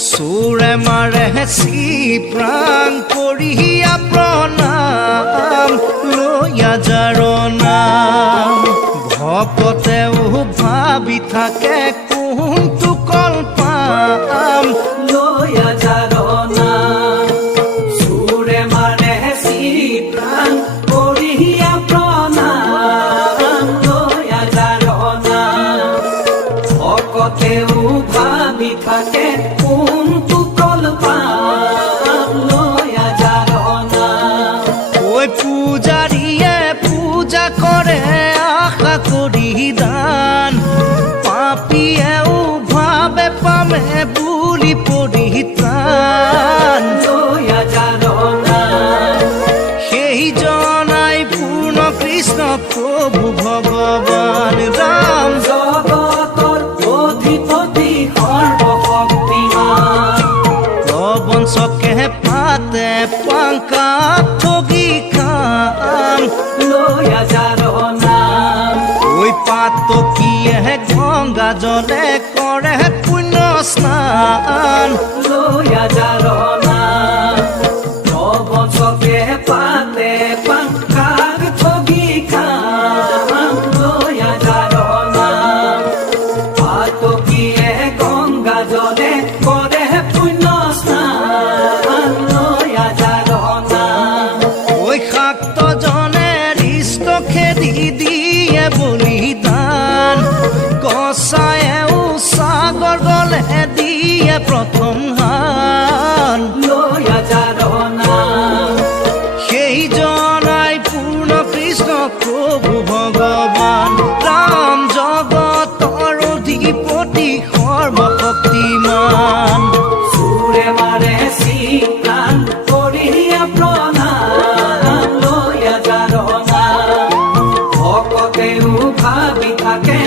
সুরে মারে হেসি প্রাণ করিয়া প্রণাম লইয়া যার নাম ভকতেও ভাবি থাকে কোনটো কল্পাম লইয়া যার নাম সুরে মারে হেসি প্রাণ করিয়া প্রণাম লইয়া যার নাম ভকতেও ভাবি থাকে কোনটো কল্পাম লইয়া যার নাম ওই পূজারিয়ে পূজা করে আশা করি দান পাপিয়েও ভাবে পামে বুলি পরিত্রাণ লইয়া যার নাম সেই জনাই পূর্ণ কৃষ্ণ প্রভু ভগবান রাম জগতৰ অধিপতি সৰ্বশক্তিমান লবণ চকে পাতে পাংকা ঠগি খাম লইয়া যাৰ নাম ওই পাতকিয়ে গংগা জলে কৰে পুণ্য স্নান লইয়া যাৰ নাম নৱচকে পাতে পাংকাক ঠগি খাম লইয়া যাৰ নাম পাতকিয়ে গংগা জলে কৰে পুণ্য স্নান লইয়া যাৰ নাম ওই শাক্ত জনে হৃষ্ট খেদি দিয়ে বলিদান কচায়েও সাগৰ গলে দিয়ে প্ৰথম হান লইয়া যাৰ নাম সেই জনাই পূৰ্ণ কৃষ্ণ প্ৰভু ভগৱান ৰাম জগতৰ অধিপতি সৰ্বশক্তিমান সুৰে মাৰে শ্ৰীপ্ৰাণ কৰিয়া প্ৰণাম লইয়া যাৰ নাম ভকতেও ভাবি থাকে